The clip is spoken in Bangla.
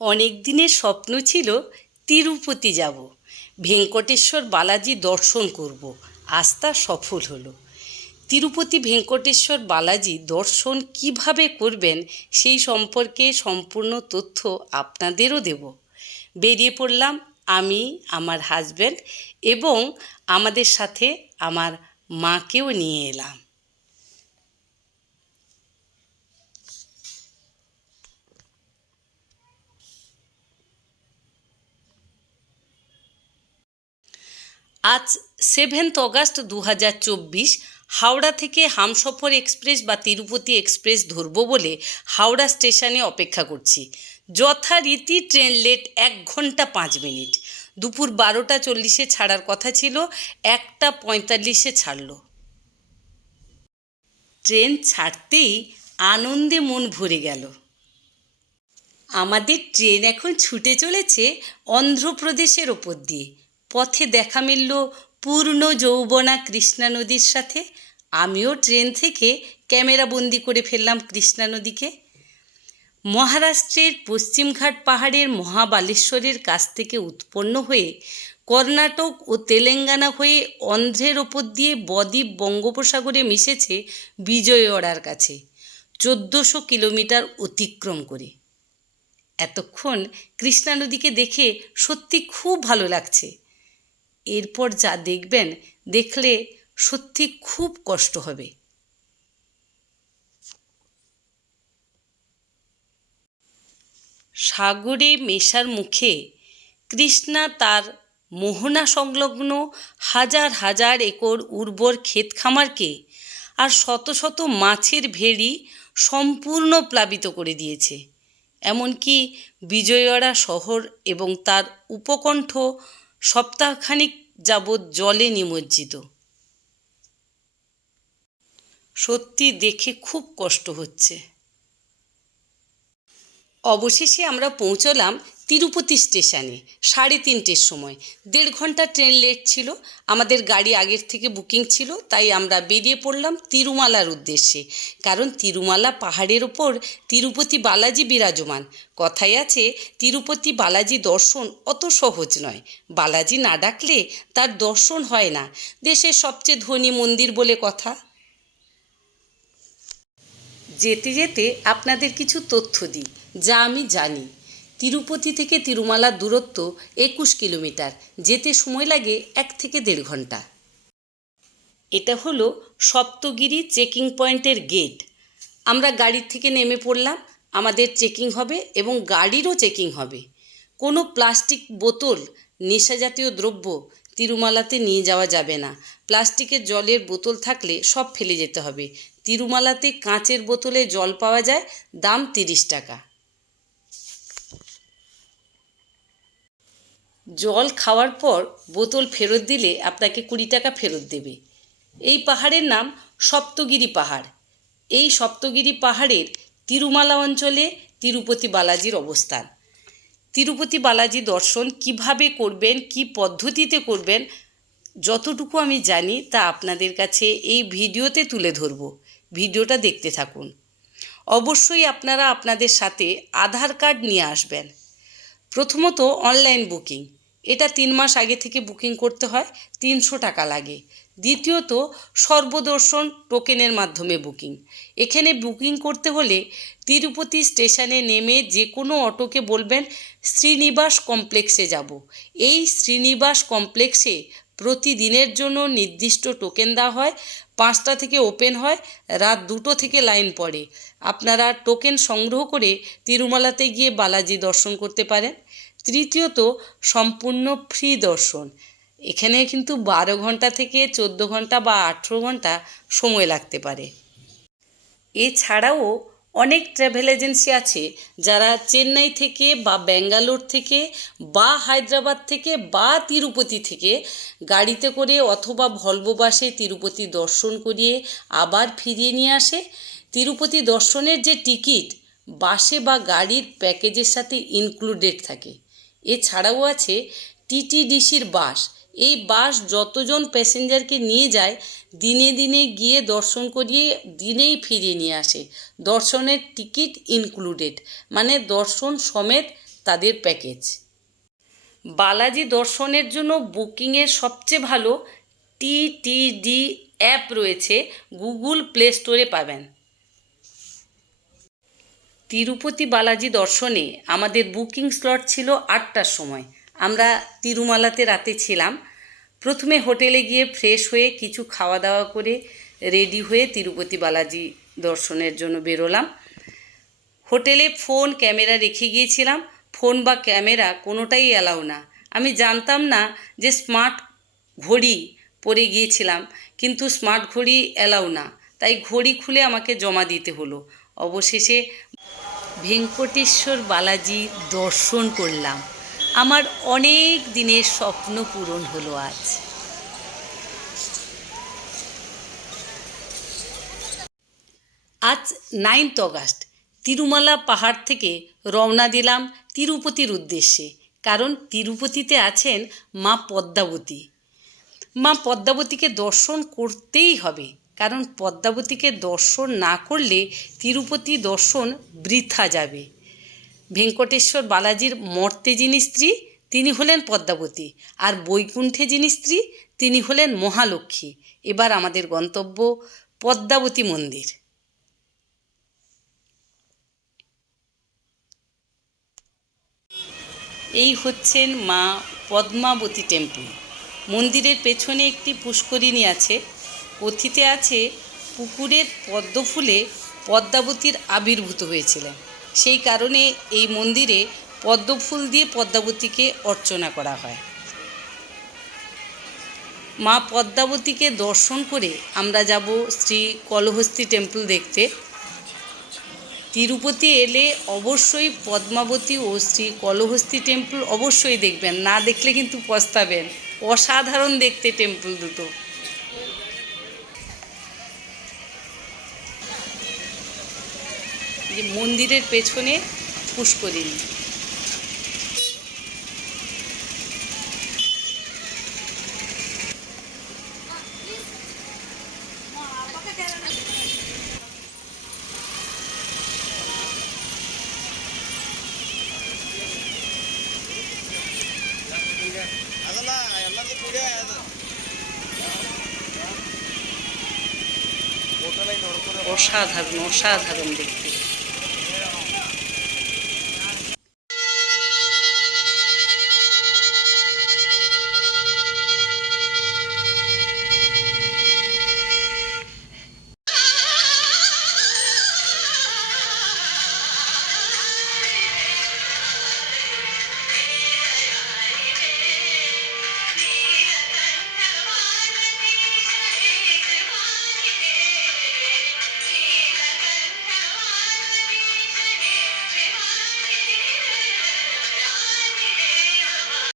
অনেক দিনের স্বপ্ন ছিল তিরুপতি যাব, ভেঙ্কটেশ্বর বালাজি দর্শন করব। আজ তা সফল হলো। তিরুপতি ভেঙ্কটেশ্বর বালাজি দর্শন কিভাবে করবেন সেই সম্পর্কে সম্পূর্ণ তথ্য আপনাদেরও দেব। বেরিয়ে পড়লাম আমি, আমার হাজব্যান্ড এবং আমাদের সাথে আমার মাকেও নিয়ে এলাম। আজ 7 অগাস্ট 2024 হাওড়া থেকে হামসফর এক্সপ্রেস বা তিরুপতি এক্সপ্রেস ধরবো বলে হাওড়া স্টেশনে অপেক্ষা করছি। যথারীতি ট্রেন লেট 1 ঘন্টা 5 মিনিট। দুপুর 12টা 40-এ ছাড়ার কথা ছিল, 1টা 45-এ ছাড়ল। ট্রেন ছাড়তেই আনন্দে মন ভরে গেল। আমাদের ট্রেন এখন ছুটে চলেছে অন্ধ্রপ্রদেশের ওপর দিয়ে। পথে দেখা মিলল পূর্ণ যৌবনা কৃষ্ণা নদীর সাথে। আমিও ট্রেন থেকে ক্যামেরাবন্দি করে ফেললাম কৃষ্ণা নদীকে। মহারাষ্ট্রের পশ্চিমঘাট পাহাড়ের মহাবালেশ্বরের কাছ থেকে উৎপন্ন হয়ে কর্ণাটক ও তেলেঙ্গানা হয়ে অন্ধ্রের ওপর দিয়ে বদ্বীপ বঙ্গোপসাগরে মিশেছে বিজয়ওয়াড়ার কাছে 1400 কিলোমিটার অতিক্রম করে। এতক্ষণ কৃষ্ণা নদীকে দেখে সত্যি খুব ভালো লাগছে। এরপর যা দেখবেন, দেখলে সত্যি খুব কষ্ট হবে। সাগরে মেশার মুখে কৃষ্ণা তার মোহনা সংলগ্ন হাজার হাজার একর উর্বর ক্ষেত খামারকে আর শত শত মাছের ভেড়ি সম্পূর্ণ প্লাবিত করে দিয়েছে। এমনকি বিজয়ওয়াড়া শহর এবং তার উপকণ্ঠ সপ্তাহখানিক যাবৎ জলে নিমজ্জিত। সত্যি দেখে খুব কষ্ট হচ্ছে। অবশেষে আমরা পৌঁছলাম তিরুপতি স্টেশনে 3:30-এর সময়। 1.5 ঘন্টা ট্রেন লেট ছিল। আমাদের গাড়ি আগের থেকে বুকিং ছিল, তাই আমরা বেরিয়ে পড়লাম তিরুমালার উদ্দেশ্যে। কারণ তিরুমালা পাহাড়ের ওপর তিরুপতি বালাজি বিরাজমান। কথায় আছে, তিরুপতি বালাজি দর্শন অত সহজ নয়। বালাজি না ডাকলে তার দর্শন হয় না। দেশের সবচেয়ে ধনী মন্দির বলে কথা। যেতে যেতে আপনাদের কিছু তথ্য দিই যা আমি জানি। তিরুপতি থেকে তিরুমালার দূরত্ব 21 কিলোমিটার। যেতে সময় লাগে 1 থেকে 1.5 ঘন্টা। এটা হলো সপ্তগিরি চেকিং পয়েন্টের গেট। আমরা গাড়ির থেকে নেমে পড়লাম। আমাদের চেকিং হবে এবং গাড়িরও চেকিং হবে। কোনো প্লাস্টিক বোতল, নেশাজাতীয় দ্রব্য তিরুমালাতে নিয়ে যাওয়া যাবে না। প্লাস্টিকের জলের বোতল থাকলে সব ফেলে যেতে হবে। তিরুমালাতে কাঁচের বোতলে জল পাওয়া যায়, দাম 30 টাকা। জল খাওয়ার পর বোতল ফেরত দিলে আপনাকে 20 টাকা ফেরত দেবে। এই পাহাড়ের নাম সপ্তগিরি পাহাড়। এই সপ্তগিরি পাহাড়ের তিরুমালা অঞ্চলে তিরুপতি বালাজির অবস্থান। তিরুপতি বালাজি দর্শন কিভাবে করবেন, কি পদ্ধতিতে করবেন, যতটুকু আমি জানি তা আপনাদের কাছে এই ভিডিওতে তুলে ধরব। ভিডিওটা দেখতে থাকুন। অবশ্যই আপনারা আপনাদের সাথে আধার কার্ড নিয়ে আসবেন। প্রথমত অনলাইন বুকিং, এটা 3 মাস আগে থেকে বুকিং করতে হয়, 300 টাকা লাগে। দ্বিতীয়ত সর্বদর্শন টোকেনের মাধ্যমে বুকিং। এখানে বুকিং করতে হলে তিরুপতি স্টেশনে নেমে যে কোনো অটোকে বলবেন শ্রীনিবাস কমপ্লেক্সে যাব। এই শ্রীনিবাস কমপ্লেক্সে প্রতিদিনের জন্য নির্দিষ্ট টোকেন দেওয়া হয়। 5টা থেকে ওপেন হয়, রাত 2টো থেকে লাইন পড়ে। আপনারা টোকেন সংগ্রহ করে তিরুমালাতে গিয়ে বালাজি দর্শন করতে পারেন। তৃতীয়ত সম্পূর্ণ ফ্রি দর্শন। এখানে কিন্তু 12 ঘন্টা থেকে 14 ঘন্টা বা 18 ঘন্টা সময় লাগতে পারে। এছাড়াও অনেক ট্রাভেল এজেন্সি আছে যারা চেন্নাই থেকে বা ব্যাঙ্গালোর থেকে বা হায়দ্রাবাদ থেকে বা তিরুপতি থেকে গাড়িতে করে অথবা ভলভো বাসে তিরুপতি দর্শন করিয়ে আবার ফিরিয়ে নিয়ে আসে। তিরুপতি দর্শনের যে টিকিট বাসে বা গাড়ির প্যাকেজের সাথে ইনক্লুডেড থাকে। এছাড়াও আছে টিটিডিসির বাস। এই বাস যতজন প্যাসেঞ্জারকে নিয়ে যায়, দিনে দিনে গিয়ে দর্শন করিয়ে দিনেই ফিরিয়ে নিয়ে আসে। দর্শনের টিকিট ইনক্লুডেড, মানে দর্শন সমেত তাদের প্যাকেজ। বালাজি দর্শনের জন্য বুকিংয়ের সবচেয়ে ভালো টিটিডি অ্যাপ রয়েছে, গুগল প্লে স্টোরে পাবেন। তিরুপতি বালাজি দর্শনে আমাদের বুকিং স্লট ছিল 8টার সময়। আমরা তিরুমালাতে রাতে ছিলাম। প্রথমে হোটেলে গিয়ে ফ্রেশ হয়ে কিছু খাওয়া দাওয়া করে রেডি হয়ে তিরুপতি বালাজি দর্শনের জন্য বেরোলাম। হোটেলে ফোন ক্যামেরা রেখে গিয়েছিলাম। ফোন বা ক্যামেরা কোনোটাই অ্যালাউ না। আমি জানতাম না যে স্মার্ট ঘড়ি পরে গিয়েছিলাম, কিন্তু স্মার্ট ঘড়ি অ্যালাউ না, তাই ঘড়ি খুলে আমাকে জমা দিতে হলো। অবশেষে ভেঙ্কটেশ্বর বালাজি দর্শন করলাম। আমার অনেক দিনের স্বপ্ন পূরণ হলো আজ। আজ 9 অগাস্ট। তিরুমালা পাহাড় থেকে রওনা দিলাম তিরুপতির উদ্দেশ্যে, কারণ তিরুপতিতে আছেন মা পদ্মাবতী। মা পদ্মাবতীকে দর্শন করতেই হবে, কারণ পদ্মাবতীকে দর্শন না করলে তিরুপতি দর্শন বৃথা যাবে। ভেঙ্কটেশ্বর বালাজির মর্তে যিনি স্ত্রী তিনি হলেন পদ্মাবতী, আর বৈকুণ্ঠে যিনি স্ত্রী তিনি হলেন মহালক্ষ্মী। এবার আমাদের গন্তব্য পদ্মাবতী মন্দির। এই হচ্ছেন মা পদ্মাবতী টেম্পল। মন্দিরের পেছনে একটি পুষ্করিণী আছে। কথিতে আছে পুকুরের পদ্ম ফুলে পদ্মাবতীর আবির্ভূত হয়েছিলেন। সেই কারণে এই মন্দিরে পদ্ম ফুল দিয়ে পদ্মাবতীকে অর্চনা করা হয়। মা পদ্মাবতীকে দর্শন করে আমরা যাব শ্রী কলহস্তি টেম্পল দেখতে। তিরুপতি এলে অবশ্যই পদ্মাবতী ও শ্রী কলহস্তি টেম্পল অবশ্যই দেখবেন, না দেখলে কিন্তু পস্তাবেন। অসাধারণ দেখতে টেম্পল দুটো। যে মন্দিরের পেছনে পুষ্করিণী। অসাধারণ অসাধারণ দেখতে।